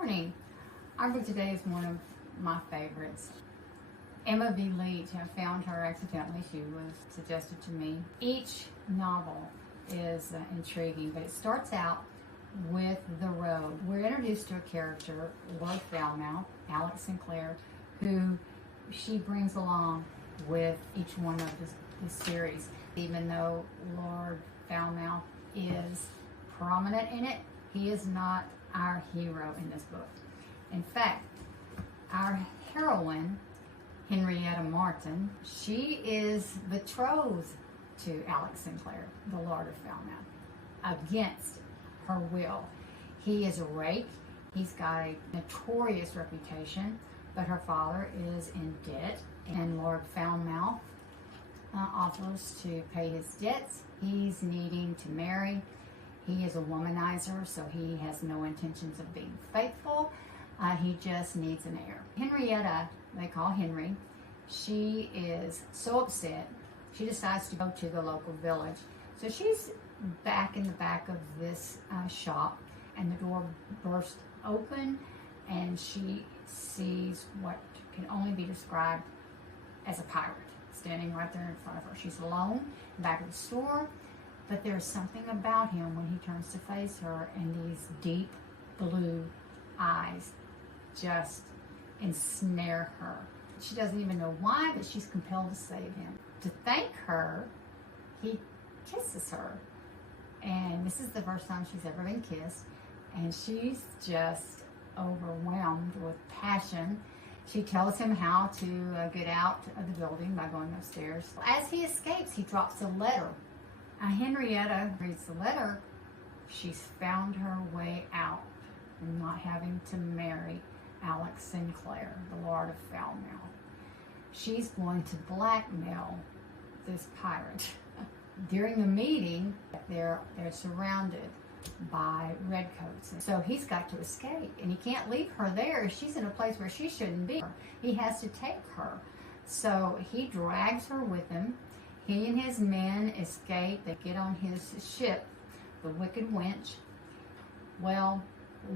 morning. Our book today is one of my favorites. Emma V. Leech. I found her accidentally. She was suggested to me. Each novel is intriguing, but it starts out with the road. We're introduced to a character, Lord Falmouth, Alex Sinclair, who she brings along with each one of this series. Even though Lord Falmouth is prominent in it, he is not our hero in this book. In fact, our heroine, Henrietta Martin, she is betrothed to Alex Sinclair, the Lord of Falmouth, against her will. He is a rake. He's got a notorious reputation, but her father is in debt, and Lord Falmouth offers to pay his debts. He's needing to marry. He is a womanizer, so he has no intentions of being faithful. He just needs an heir. Henrietta, they call Henry, she is so upset, she decides to go to the local village. So she's back in the back of this shop, and the door bursts open, and she sees what can only be described as a pirate standing right there in front of her. She's alone in the back of the store, but there's something about him when he turns to face her, and these deep blue eyes just ensnare her. She doesn't even know why, but she's compelled to save him. To thank her, he kisses her, and this is the first time she's ever been kissed, and she's just overwhelmed with passion. She tells him how to get out of the building by going upstairs. As he escapes, he drops a letter. Henrietta reads the letter. She's found her way out and not having to marry Alex Sinclair, the Lord of Falmouth. She's going to blackmail this pirate. During the meeting, they're surrounded by redcoats. So he's got to escape, and he can't leave her there. She's in a place where she shouldn't be. He has to take her. So he drags her with him. He and his men escape. They get on his ship, the Wicked Wench. Well,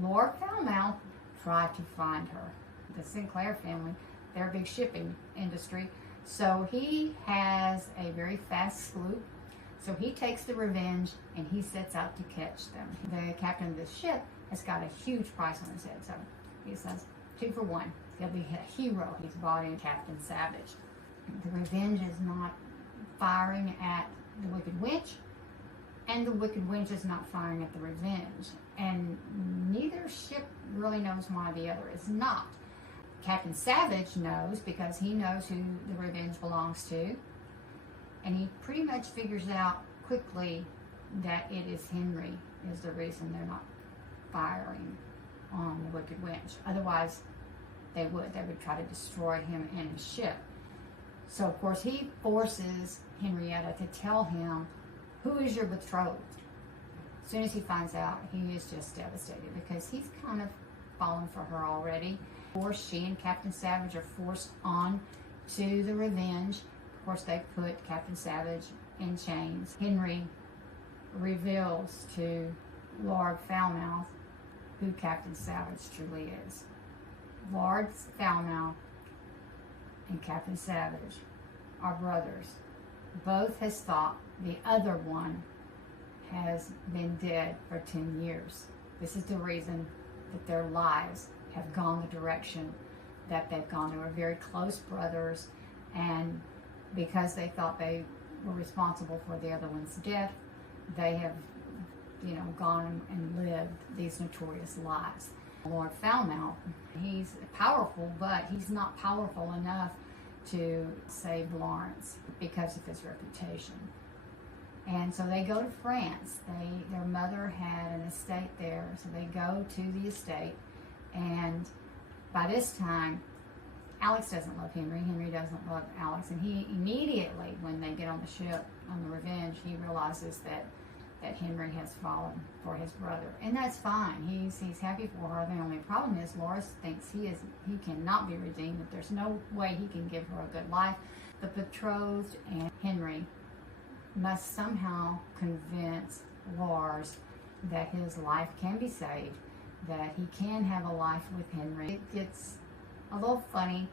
Lord Falmouth tried to find her. The Sinclair family, they're a big shipping industry. So he has a very fast sloop. So he takes the Revenge, and he sets out to catch them. The captain of the ship has got a huge price on his head. So he says, 2 for 1. He'll be a hero. He's bought in Captain Savage. The Revenge is not firing at the Wicked Wench, and the Wicked Wench is not firing at the Revenge. And neither ship really knows why the other is not. Captain Savage knows, because he knows who the Revenge belongs to. And he pretty much figures out quickly that it is Henry is the reason they're not firing on the Wicked Wench. Otherwise, they would try to destroy him and his ship. So, of course, he forces Henrietta to tell him, who is your betrothed? As soon as he finds out, he is just devastated, because he's kind of fallen for her already. Of course, she and Captain Savage are forced on to the Revenge. Of course, they put Captain Savage in chains. Henry reveals to Lord Falmouth who Captain Savage truly is. Lord Falmouth and Captain Savage are brothers. Both has thought the other one has been dead for 10 years. This is the reason that their lives have gone the direction that they've gone. They were very close brothers, and because they thought they were responsible for the other one's death, they have, gone and lived these notorious lives. Lord Falmouth, he's powerful, but he's not powerful enough to save Lawrence because of his reputation. And so they go to France. Their mother had an estate there, so they go to the estate, and by this time, Alex doesn't love Henry. Henry doesn't love Alex. And he immediately, when they get on the ship, on the Revenge, he realizes that Henry has fallen for his brother. And that's fine. He's happy for her. The only problem is Loris thinks he cannot be redeemed, that there's no way he can give her a good life. The betrothed and Henry must somehow convince Lars that his life can be saved that he can have a life with Henry. It gets a little funny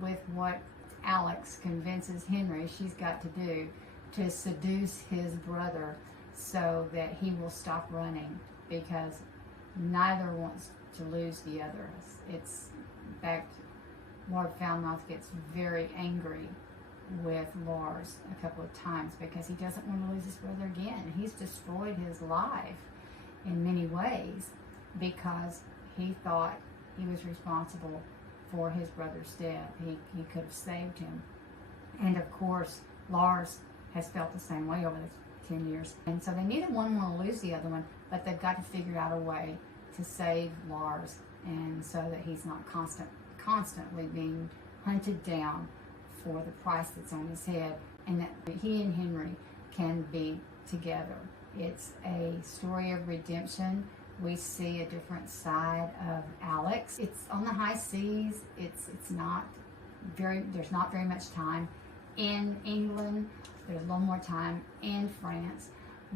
with what Alex convinces Henry she's got to do to seduce his brother so that he will stop running, because neither wants to lose the other. It's, in fact, Lord Falmouth gets very angry with Lars a couple of times because he doesn't want to lose his brother again. He's destroyed his life in many ways because he thought he was responsible for his brother's death. He could have saved him. And of course, Lars has felt the same way over the 10 years. And so they neither one want to lose the other one, but they've got to figure out a way to save Lars, and so that he's not constantly being hunted down for the price that's on his head, and that he and Henry can be together. It's a story of redemption. We see a different side of Alex. It's on the high seas. It's not very, there's not very much time in England. There's a little more time in France,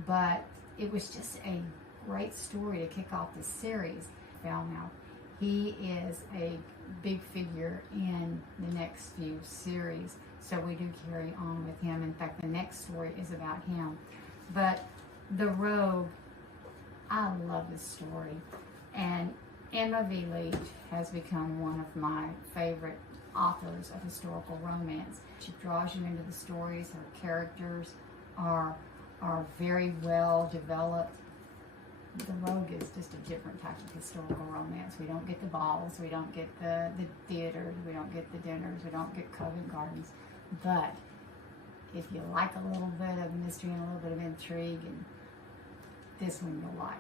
but it was just a great story to kick off this series. Falmouth, he is a big figure in the next few series, so we do carry on with him. In fact, the next story is about him. But the Rogue, I love this story, and Emma V. Leech has become one of my favorite authors of historical romance. She draws you into the stories. Her characters are very well developed. The Rogue is just a different type of historical romance. We don't get the balls, we don't get the theaters, we don't get the dinners, we don't get Covent Gardens. But if you like a little bit of mystery and a little bit of intrigue, and this one you'll like.